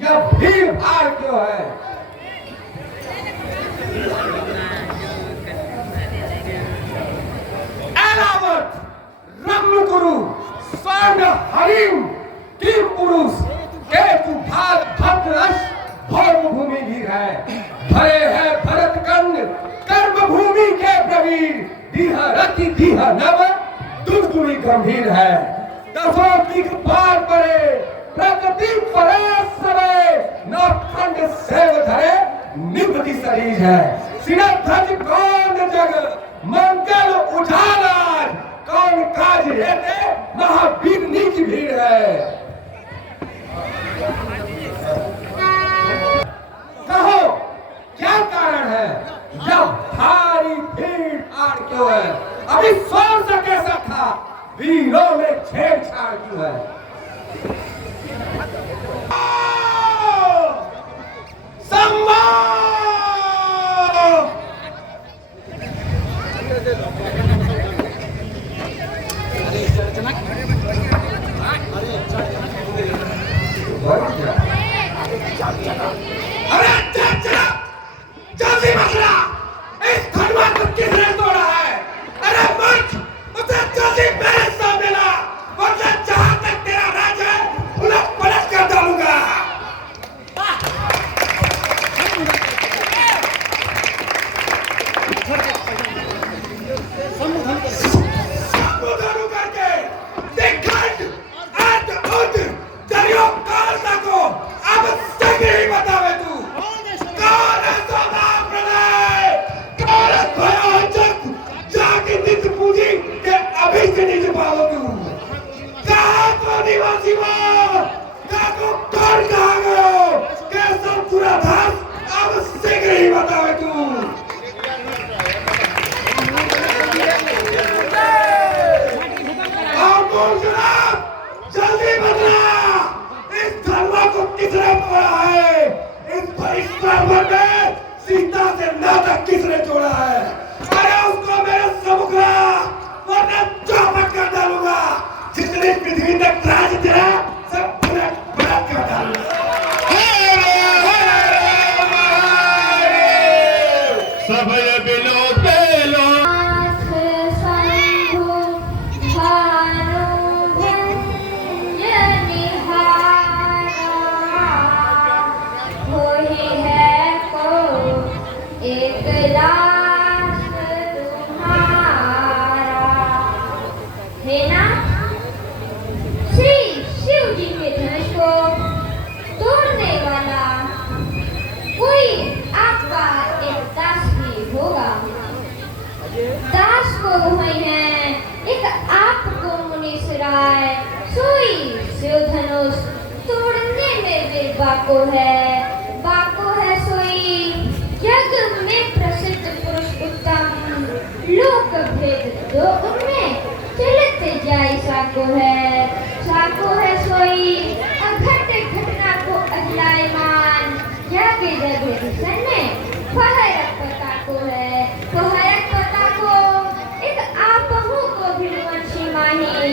यह भीड़ भाड़ क्यों है? ऐरावत, रम्यकुरु, स्वर्ण हरिम, किम पुरुष, केतु भाग भद्रश, भौम भूमि भी है। भरे है भरत कंड, कर्म भूमि के प्रवीण, दीह रति दीह नव, दुर्गुणी गंभीर है। दसों दिग्पाल परे, प्रकृति परे सवे, नौखंड सेव धरे, निपति सरीज है। सिर ध्वज कौन जग, मंगल उजाला, कौन काज लेते, महावीर नीच भीड़ है। कहो क्या कारण है? यह भारी भीड़ भाड़ क्यों है? अभी स्वयं से कैसा था, वीरों में छेड़छाड़ क्यों है? सम्मान! अरे चला जल्दी मसला, इस खंडवा को किसने तोड़ा है? अरे मत उसे जल्दी मेरे सामने ला, वरना जहां तक तेरा राज है उन्हें पलट कर डालूंगा। संबोधन करके दिखंड अंत उद दरियो कालता को अब तक नहीं बतावे तू। कौन है सोना प्रलय, कौन है भयानक जाके निज पूजी के अभी से निज पाओ तू। कहाँ को निवासी वो, कहाँ को कौन कहाँ गयो, कैसा पूरा धास अब शीघ्र ही बतावे तू। जल्दी बदला, इस धर्मा को किसने तोड़ा है? इस परिश्रम में सीता से नाता किसने जोड़ा है? अरे उसको मेरे सम्मुख ला, वरना चौपट कर डालूंगा। जितनी पृथ्वी तक राज तेरा सब पलट कर डालूंगा। सब दास को हुई है एक आपको मुनिसराय, सोई शिव धनुष तोड़ने में वे बाको है सोई जग में प्रसिद्ध पुरुष उत्तम, लोक भेद दो उनमें चलते जाए साको है सोई अघट घटना को अजलायमान, जागे जगे दिशन में फहरत पता को है, फहरत पता को एक आपहु को भिड़वंशी माही,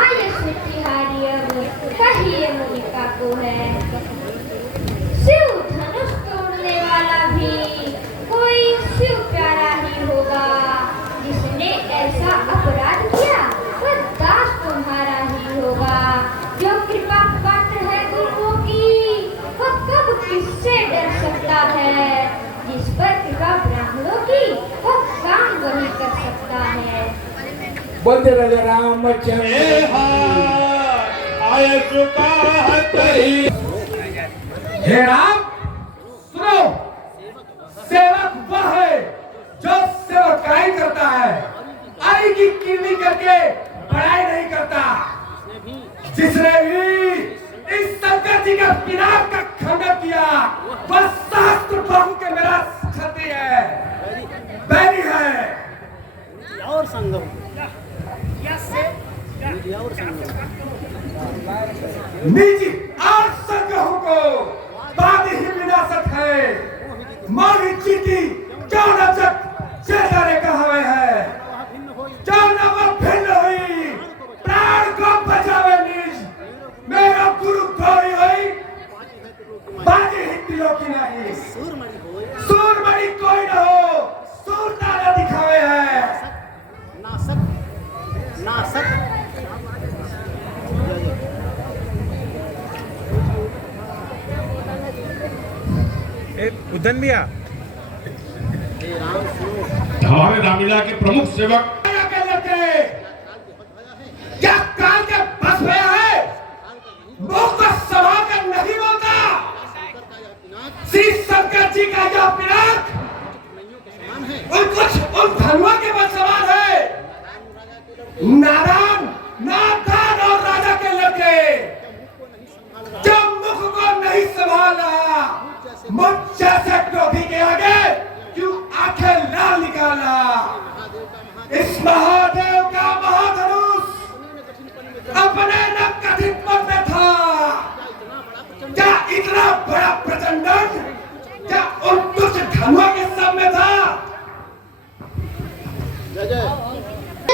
आयुष मिट्टिहारी अब कहिए मुनिका को है। शिव धनुष तोड़ने वाला भी कोई शिव प्यारा ही होगा, जिसने ऐसा अपराध किया वह दास तुम्हारा ही होगा। जो कृपा पात्र है गुरुओं की, वह कब किससे डर सकता है? जिस पर कृपा ब्राह्मणों की, वह काम वही कर सकता है। बोलते राजा रामचंद्र आए चुका है। हे राम सुनो, सेवक वह है जो सेवकाई करता है, आई की कीर्ति करके बड़ाई नहीं करता। जिसने भी इस शंकर जी का पिनाक का खंडन किया वह शास्त्र बहु के मेरा क्षत्रिय है, बैरी है। और संगम निजी और संगहु को बाद ही विनाशक है। मारी चीटी क्यों न जग चेतारे कहवे है, क्यों न वो भिन्न हुई प्राण को बचावे निज। मेरा गुरु कोई हुई उद्धन भैया हमारे रामलीला के प्रमुख सेवक क्या काल के बस में है, मुंह को सवा कर नहीं बोलता। श्री शंकर जी का यह पिनाक उन धनुआ के बल सवार है। नादान नादान और राजा के लड़के जब मुख को नहीं संभाला, मुझ जैसे क्रोधी के आगे क्यों आंखें लाल निकाला। इस महादेव का महाधनुष अपने न कथित पद में था, क्या इतना बड़ा प्रचंड क्या उन दुष्ट धनुआ के सामने था।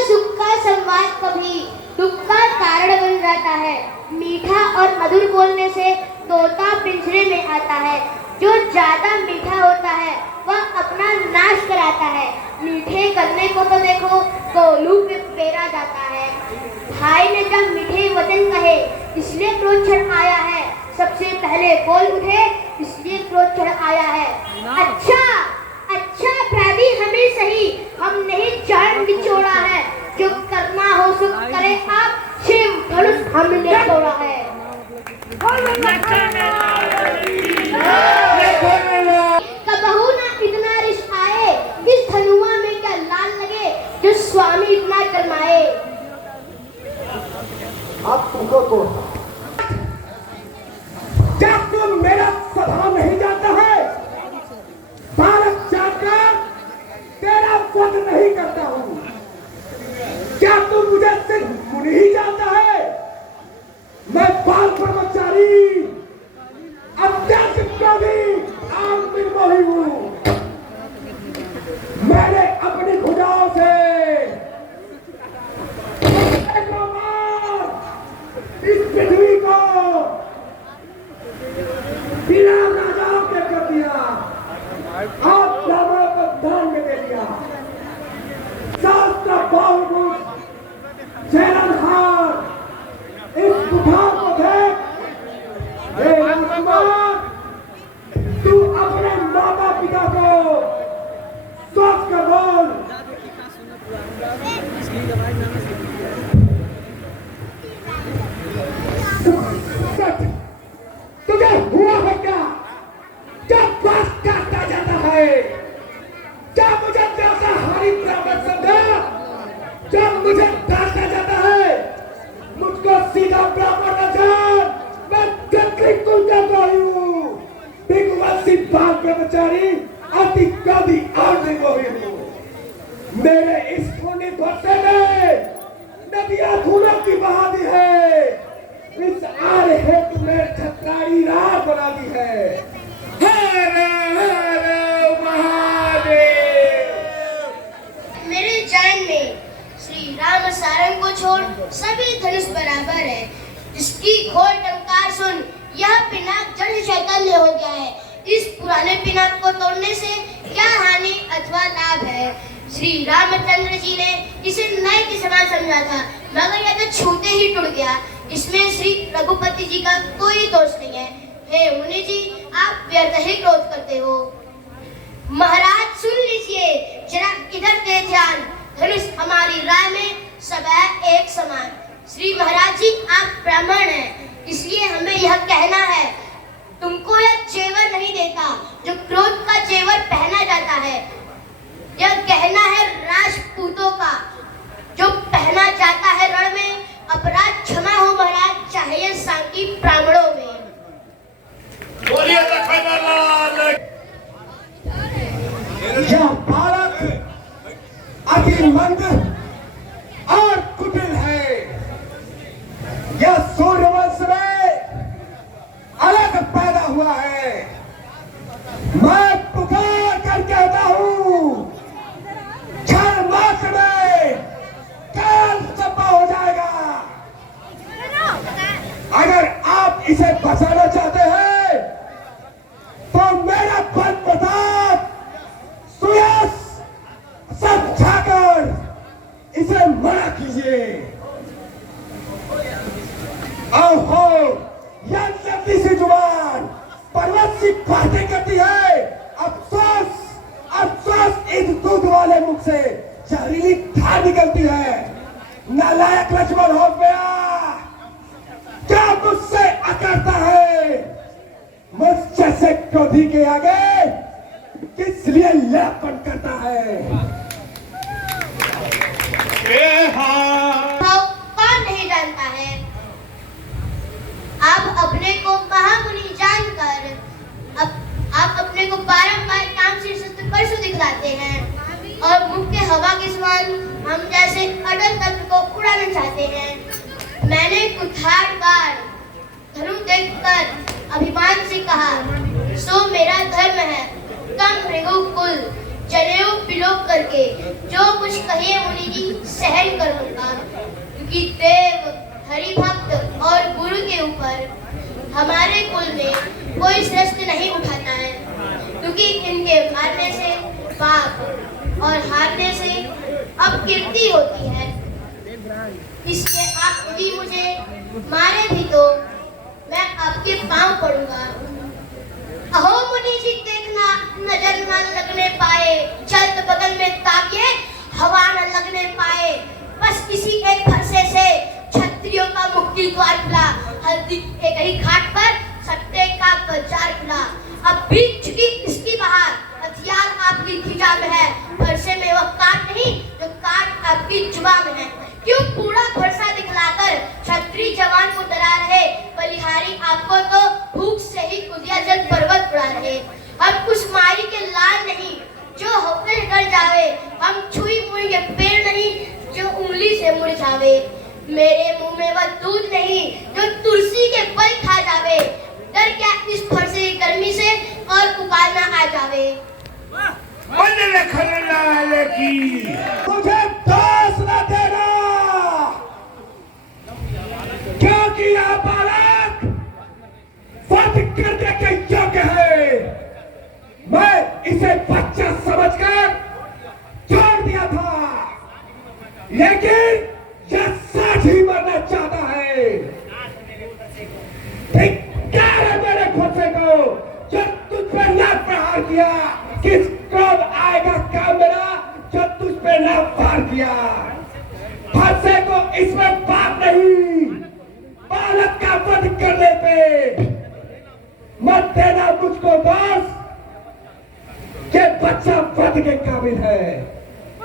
सुख का संवाद कभी दुख का कारण बन जाता है। मीठा और मधुर बोलने से तोता पिंजरे में आता है। जो ज्यादा मीठा होता है वह अपना नाश कराता है। मीठे गन्ने को तो देखो कोल्हू पे पेरा जाता है। भाई ने जब मीठे वचन कहे इसलिए क्रोध चढ़ आया है। सबसे पहले बोल उठे इसलिए क्रोध चढ़ आया है। अच्छा अपराधी हमें सही, हम नहीं जान निचोड़ा है। जो करना हो सुख करे आप, शिव धनुष हमने तोड़ा है। कबहू ना इतना रिश्क आए, इस धनुआ में क्या लाल लगे जो स्वामी इतना गरमाए। अब तुमको तो क्या तुम मेरा स्वभाव नहीं जानता है। बालक जानकर तेरा वध नहीं करता हूँ। क्या तुम मुझे सिर्फ मुनि ही जानता है। मैं बाल ब्रह्मचारी अत्यंत क्रोधी आम निर्मोही हूँ। मैंने अपनी भुजाओं से इस पृथ्वी को बिना राजाओं के कर दिया और ब्राह्मणों को दान में दे दिया। शास्त्र बहुभूत जयलंहार इस बुखार को देख। हे राजकुमार, तू अपने माता पिता को सोच कर बोल। तुझे हुआ है क्या जब बात काटता जाता है। क्या मुझे जैसा हरी ब्राह्मण समझा जब मुझे काटता जाता है। मुझको सीधा ब्राह्मण न जान, मैं गंदगी कुल का द्रोही हूँ। भिगवंशी बाल ब्रह्मचारी अति क्रोधी और निर्मोही हूँ। मेरे इस पुण्य भरसे में नदियां खूनों की बहा दी है। इस आरे हेतु में छत्राई राह बना दी है। हर हर महादेव। मेरे जान में श्री राम सारंग को छोड़ सभी धनुष बराबर है। इसकी घोर टंकार सुन यह पिनाक जड़ चैतन्य हो गया है। इस पुराने पिनाक को तोड़ने से क्या हानि अथवा लाभ है। श्री रामचंद्र जी ने इसे नए के समान समझा था, मगर यह तो छूते ही टूट गया। इसमें श्री रघुपति जी का कोई दोष नहीं है। हे मुनि जी, आप व्यर्थ ही क्रोध करते हो। महाराज सुन लीजिए, जरा इधर दे ध्यान। धनुष हमारी राय में सब है एक समान। श्री महाराज जी, आप ब्राह्मण हैं, इसलिए हमें यह कहना है, तुमको यह जेवर नहीं देता जो क्रोध का जेवर पहना जाता है। यह कहना है राजपूतों का जो पहना जाता है रण में। अपराध क्षमा हो महाराज, चाहे यह सांकी ब्राह्मणों में। बोलिए लखनलाल। यह बालक अति मंद और कुटिल है। यह सूर्यवंश में अलग पैदा हुआ है। मैं पुकार कर कहता हूँ, क्षण मात्र में काल चप्पा हो जाएगा। अगर आप इसे बचाना चाहते हैं तो मेरा बल प्रताप सुयश समझाकर इसे मना कीजिए। ओहो, यह लंबी सी जुबान पर्वत सी बातें करती है। अफसोस अफसोस इस दूध वाले मुख से जहरीली धार निकलती है। नालायक लक्ष्मण हो गया, क्या मुझसे अकड़ता है? मुझ जैसे क्रोधी के आगे किस लिए लेपन करता है? कौन नहीं जानता है। आप अपने को महामुनि जानकर आप अपने को बारंबार काम से परसों दिखलाते हैं और मुख के हवा के समान हम जैसे अटल तत्व को उड़ाना चाहते हैं। मैंने कुठार बार धनु देखकर अभिमान से कहा, सो मेरा धर्म है। कम मृगुकुल जनेऊ विलोप करके जो कुछ कहिए मुनि जी सहन करूंगा, क्योंकि देव हरि भक्त और गुरु के ऊपर हमारे कुल में कोई श्रेष्ठ नहीं उठाता है, क्योंकि इनके मारने से पाप और हारने से अपकीर्ति होती है। इसलिए आप यदि मुझे मारे भी तो मैं आपके पांव पड़ूंगा। अहो मुनि जी देखना, नजर न लगने पाए, चलत बगल में ताके हवा न लगने पाए, बस किसी एक फरसे से क्षत्रियों का मुक्ति द्वार खुला। हल्दी एक ही घाट पर सत्ते का बाजार खुला। अब बीत चुकी इसकी बहार, हथियार आपकी खिजा में है, फरसे में वो काट नहीं जो काट आपकी जुबा में है। क्यों पूरा फरसा दिखलाकर क्षत्रिय जवान को डरा रहे? बलिहारी आपको तो भूख से ही कुदिया जल पर्वत उड़ा रहे। अब कुछ मारी के लाल नहीं जो होकर डर जावे, हम छुई मुई के पेड़ नहीं जो उंगली से मुरझावे। मेरे मुंह में वह दूध नहीं जो तुलसी के फल खा जावे। डर क्या इस फरसे की गर्मी से और उबालना आ जावे। मुझे दोष न देना, क्योंकि यह बालक वध करने के योग्य है। मैं इसे बच्चा समझकर छोड़ दिया था, लेकिन यह साथ ही मरना चाहता है। धिक्कार है मेरे फरसे को जो तुझ पर लात प्रहार किया। किस कब आएगा काम मेरा जो तुझ पे ना पार किया? फरसे को इसमें बात नहीं, बालक का वध करने पे मत देना मुझको दोस्त, ये बच्चा वध के काबिल है।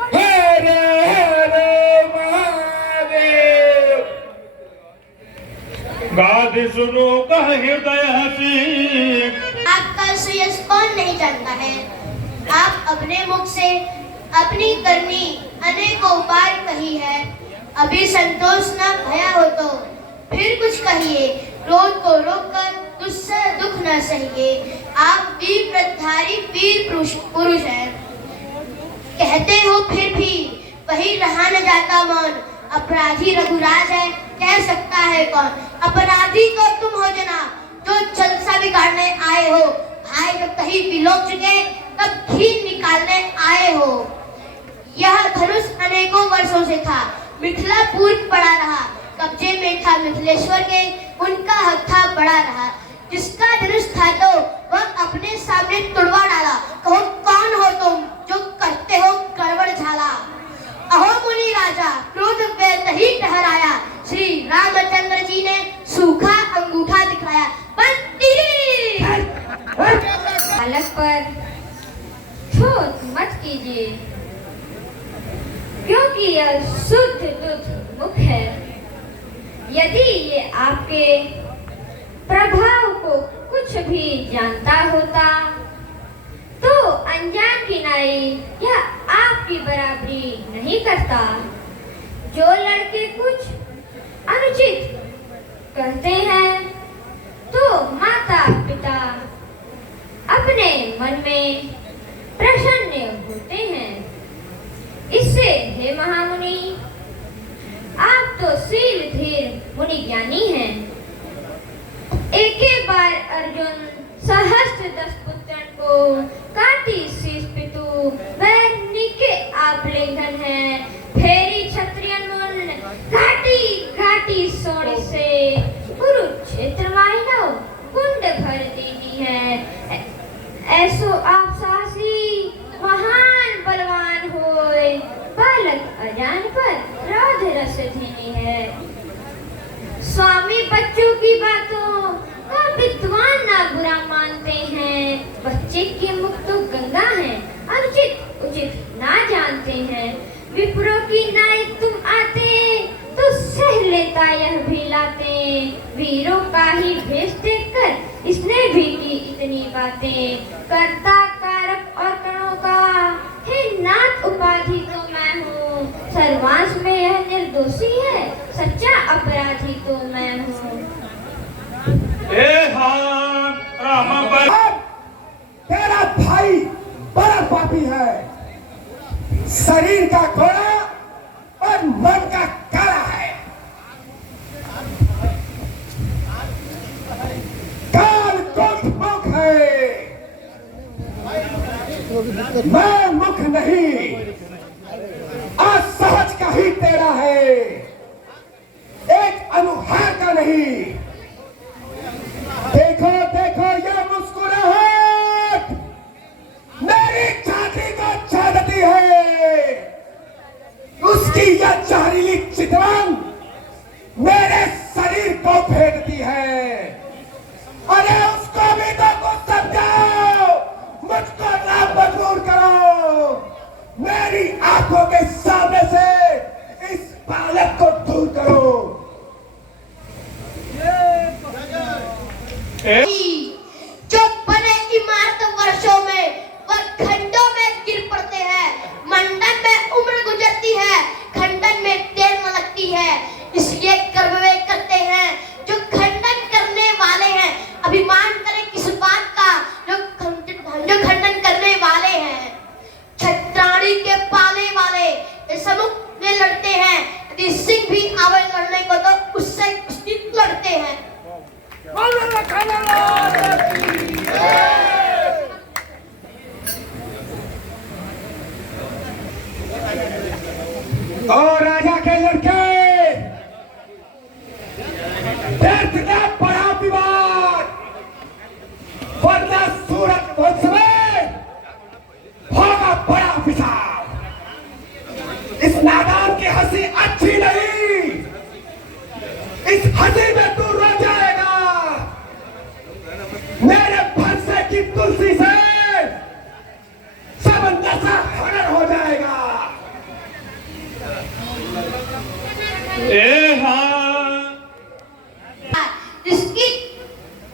हरे हरे महादेव। गादि सुनो कह हृदय हसी। आपका सुयश कौन नहीं जानता है। आप अपने मुख से अपनी करनी अनेकों बार कही है। अभी संतोष न भया हो तो फिर कुछ कहिए। क्रोध को रोककर गुस्सा दुख न सहिए। आप वीर व्रतधारी वीर पुरुष हैं। कहते हो फिर भी वही रहा न जाता मौन। अपराधी रघुराज है, कह सकता है कौन? अपराधी तो तुम हो जना जो जलसा बिगाड़ने आए हो। भाई जब कहीं विलोप चुके तब घी निकालने आए हो। यह धनुष अनेकों वर्षों से था, मिथिलापुर पड़ा रहा। कब्जे में था मिथिलेश्वर के, उनका हत्था बड़ा रहा। जिसका धनुष था तो वह अपने सामने तुड़वा डाला। कहो कौन हो तुम जो करते हो गड़बड़ झाला? अहो मुनि राजा क्रोध व्यर्थ ही ठहराया। श्री रामचंद्र जी ने सूखा अंगूठा दिखाया। बालक पर क्रोध मत कीजिए, क्योंकि यह शुद्ध दुध मुख है। यदि ये आपके प्रभाव को कुछ भी जानता होता तो अनजान की नाई यह आपकी बराबरी नहीं करता। जो लड़के कुछ अनुचित कहते हैं तो माता पिता अपने मन में प्रसन्न होते हैं। इससे हे महामुनि, आप तो शील धीर मुनि ज्ञानी हैं। एक बार अर्जुन सहस्त्र 10 पुत्रन को काटी शीश पितु, वह निके आप लेखन है। फेरी क्षत्रियन मुन घाटी घाटी सोने से कुरुक्षेत्र माहिनो कुंड भर देनी है। बुरा मानते हैं। बच्चे के मुख तो गंगा है, अनुचित उचित ना जानते हैं। विप्रों की नाई तुम आते तो सह लेता यह भी लाते। वीरों का ही भेष देखकर इसने भी की इतनी बातें। करता कारक और कणों का हे नाथ उपाधि तो मैं हूँ। सर्वांश में यह निर्दोषी है, सच्चा अपराधी तो मैं हूँ। तेरा भाई बड़ा पापी है, शरीर का गोरा और मन का काला है। काल कोट मुख है, मैं मुख नहीं, असहज का ही तेरा है, एक अनुहार का नहीं। देखो देखो यह मुस्कुराहट मेरी छाती को छेदती है, उसकी यह जहरीली चितवन मेरे शरीर को भेदती है। अरे उसको भी तो कुछ समझाओ, मुझको ना मजबूर करो। मेरी आंखों के सामने से इस बालक को दूर करो। जो बने इमारत वर्षों में वह खंडों में गिर पड़ते हैं। मंडन में उम्र गुजरती है, खंडन में देर न लगती है। इसलिए कर्म वे करते हैं जो खंडन करने वाले हैं। अभिमान करें किस बात का जो खंडन करने वाले हैं। छत्राणी के पाले वाले सम्मुख में लड़ते हैं, यदि सिंह भी आवे लड़ने को तो उससे कुश्ती लड़ते हैं। और राजा के लड़के व्यर्थ का बड़ा विवाद, वरना सूरत वंश में होगा बड़ा विशाल। इस नादान की हंसी अच्छी नहीं, इस हंसी में तू रो जाएगा। मेरे फंसे की तुलसी से सब नशा हरण हो जाएगा। जिसकी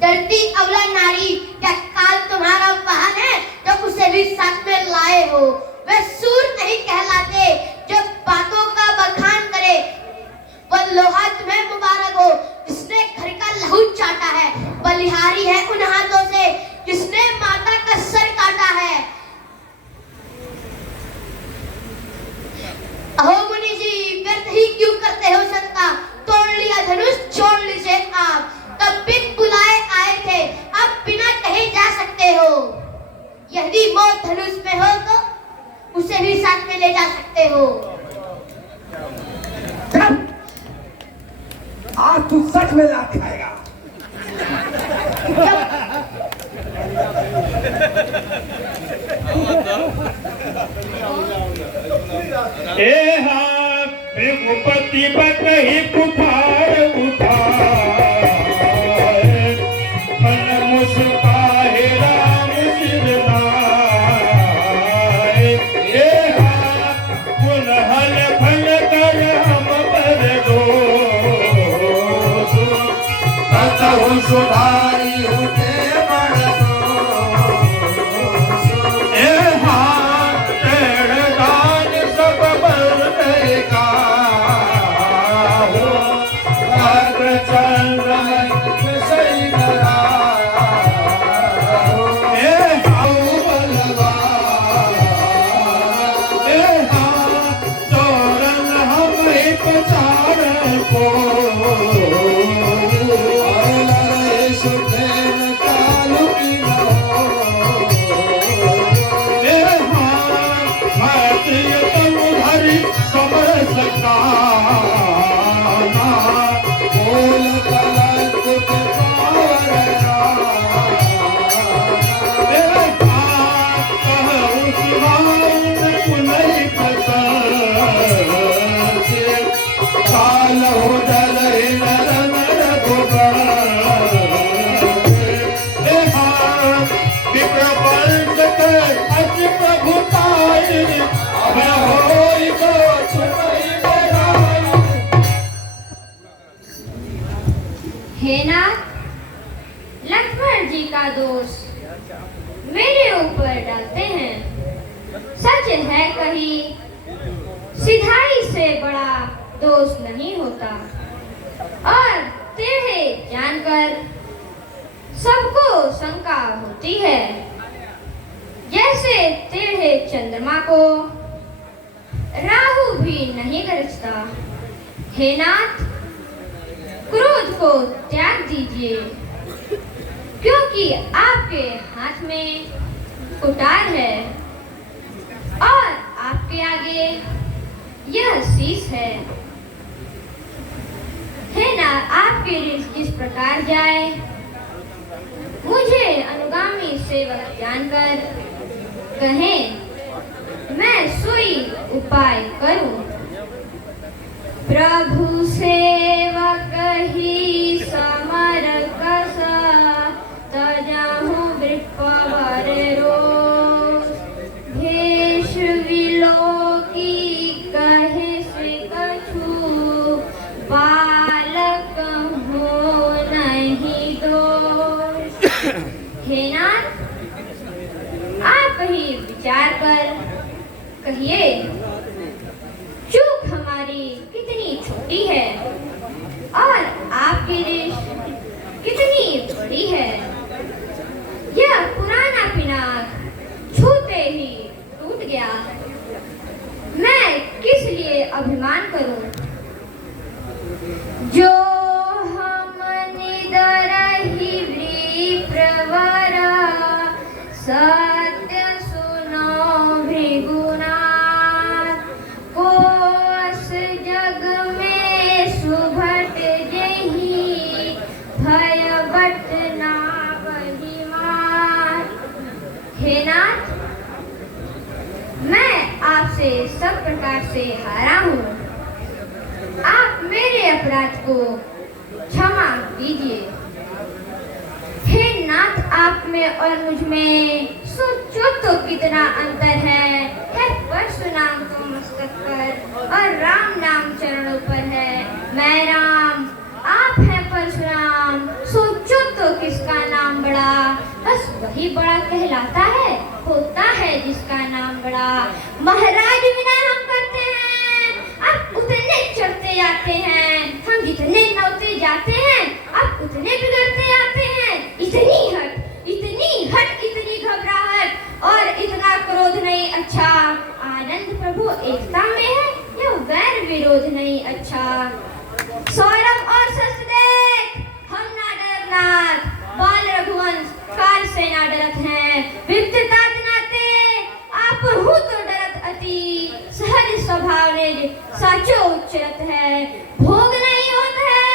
डरती अवला नारी, क्या काल तुम्हारा वाहन है तो उसे भी साथ में लाए हो। वे सूर नहीं कहलाते जो बातों का बखान करे। वह लोहा तुम्हें मुबारक हो जिसने घर का लहू चाटा है। बलिहारी है उन हाथों से जिसने माता का सर काटा है। अहो मुनि जी, व्यर्थ ही क्यों करते हो शंका। तोड़ लिया धनुष, छोड़ लीजिए आप। तब बिन बुलाए आए थे, अब बिना कहे जा सकते हो। यदि मौत धनुष में हो तो उसे भी साथ में ले जा सकते हो। आज तू सच में लात खाएगा। भृगुपति बत ही पुकार उठाए, मन मुस्काए राम सिर नाए। पुनहल फल कर हम पर दोष, कतहु सुधारी होते बड़ दोष। दान सब बल का चंद्र सही चौरन हम एक चारण को सुधेन हे नाथ, लक्ष्मण जी का दोष मेरे ऊपर डालते हैं। सच है कहीं सिधाई से बड़ा दोष नहीं होता, और टेढ़े जानकर सबको शंका होती है। जैसे टेढ़े चंद्रमा को राहु भी नहीं गरजता। हे नाथ, क्रोध को त्याग दीजिए, क्योंकि आपके हाथ में कुठार है और आपके आगे यह शीश है। हे नाथ, आपके ऋण किस प्रकार जाए, मुझे अनुगामी सेवक जानकर कहें, मैं सोई उपाय करूं। प्रभु सेवक ही समर कस, तजहु वृपवर रोष। भेष विलोकी कहे से कछु, बालक हो नहीं दोष। हे नाथ, आप ही विचार कर कहिए, चूक हमारी कितनी छोटी है और आपकी ऋण कितनी बड़ी है। यह पुराना पिनाक छूते ही टूट गया, मैं किस लिए अभिमान करूं। जो हम निदरहि वृप्रवर, सत्य सुनो भृगुनाथ। कोस जग में सुभट जही, भय बट ना बही मार। हे नाथ, मैं आपसे सब प्रकार से हारा हूँ, आप मेरे अपराध को क्षमा कीजिए। हे नाथ, आप में और मुझ में सोचो तो कितना अंतर है। परशुराम तो मस्तक पर और राम नाम चरणों पर है। मैं राम, आप हैं परशुराम, सोचो तो किसका नाम बड़ा। बस वही बड़ा कहलाता है, होता है जिसका नाम बड़ा। महाराज विनय हम करते हैं, आप उतने चढ़ते आते हैं। हम जितने नौते जाते हैं, आप उतने बिगड़ते आते हैं। इतनी हट, इतनी घबराहट और इतना क्रोध नहीं अच्छा। आनंद प्रभु एकता में है, यह वैर विरोध नहीं अच्छा। सौरभ और शस्त्र देख, हम ना डरनाथ, बाल रघुवंश काल से ना डरत हैं। विद्यता दिनाते आप हूँ तो डरत अति, सहज स्वभाव ने साचो उच्चरत है। भोग नहीं होत है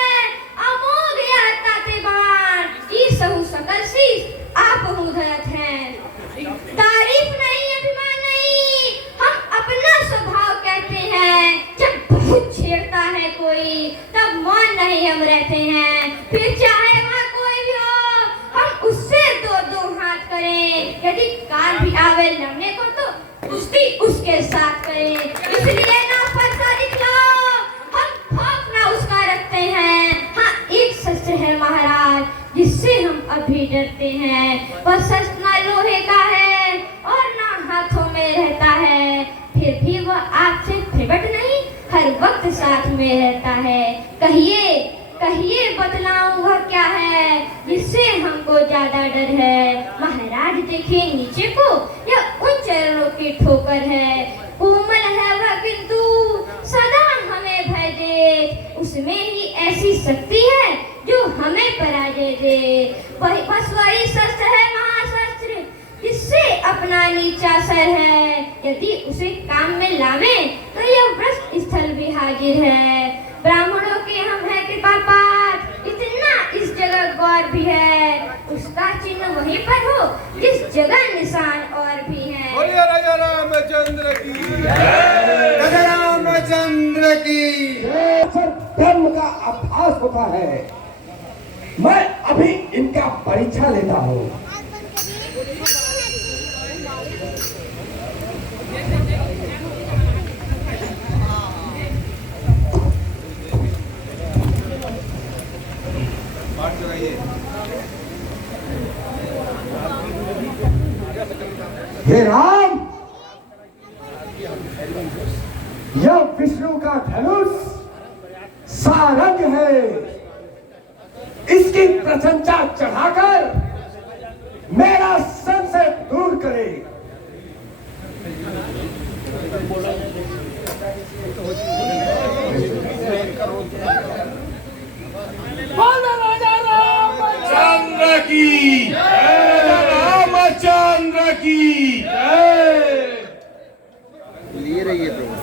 अमोघ या ताते बाण, ई सहु सकल शीश आप हूँ धरत हैं। तारीफ नहीं, अभिमान नहीं, हम अपना स्वभाव कहते हैं। जब बहुत छेड़ता है कोई, तब मौन नहीं हम रहते हैं। फिर चाहे वहाँ कोई भी हो, हम उससे दो दो हाथ करें। यदि कान भी आवे लड़ने को, तो कुश्ती उसके साथ करें। इसलिए ना पर्दा दिखलाओ, हम खौफ ना उसका रखते हैं। हाँ, एक शस्त्र है महाराज, जिससे हम अभी डरते हैं। वह शस्त्र ना लोहे का है और ना हाथों में रहता है, फिर भी वह आपसे त्रिवट नहीं, हर वक्त साथ में रहता है। कहिए कहिए बतलाऊं वह क्या है, जिससे हमको ज्यादा डर है। महाराज देखिए नीचे को, यह उन चरणों की ठोकर है। कोमल है वह किंतु सदा हमें भय दे, उसमें ही ऐसी शक्ति है जो हमें पराजय दे। वही बस वही शस्त्र है महाशस्त्र, जिससे अपना नीचा सर है। यदि उसे काम में लावे तो यह व्रत स्थल भी हाजिर है। ब्राह्मणों के हम है कृपा पाठ, इतना इस जगह गौर भी है। उसका चिन्ह वहीं पर हो जिस जगह निशान और भी है। बोलिए राजा रामचंद्र की राजा रामचंद्र की। धर्म का अभ्यास होता है। मैं अभी इनका परीक्षा लेता हूँ। हे राम, यह विष्णु का धनुष सारंग है। इसकी प्रशंसा चढ़ाकर मेरा संशय दूर करे। रामचंद्र की जय, रामचंद्र की जय। लिए रहिए प्रभु।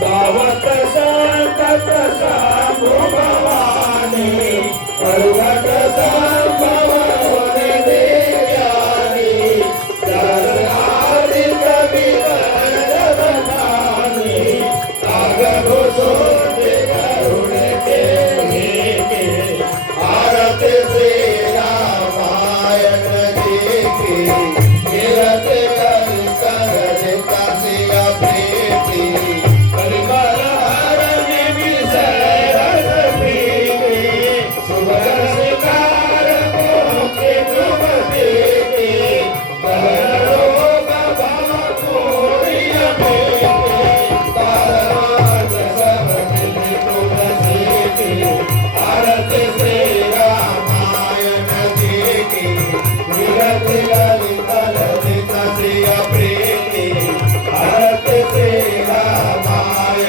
दावत संकट सामो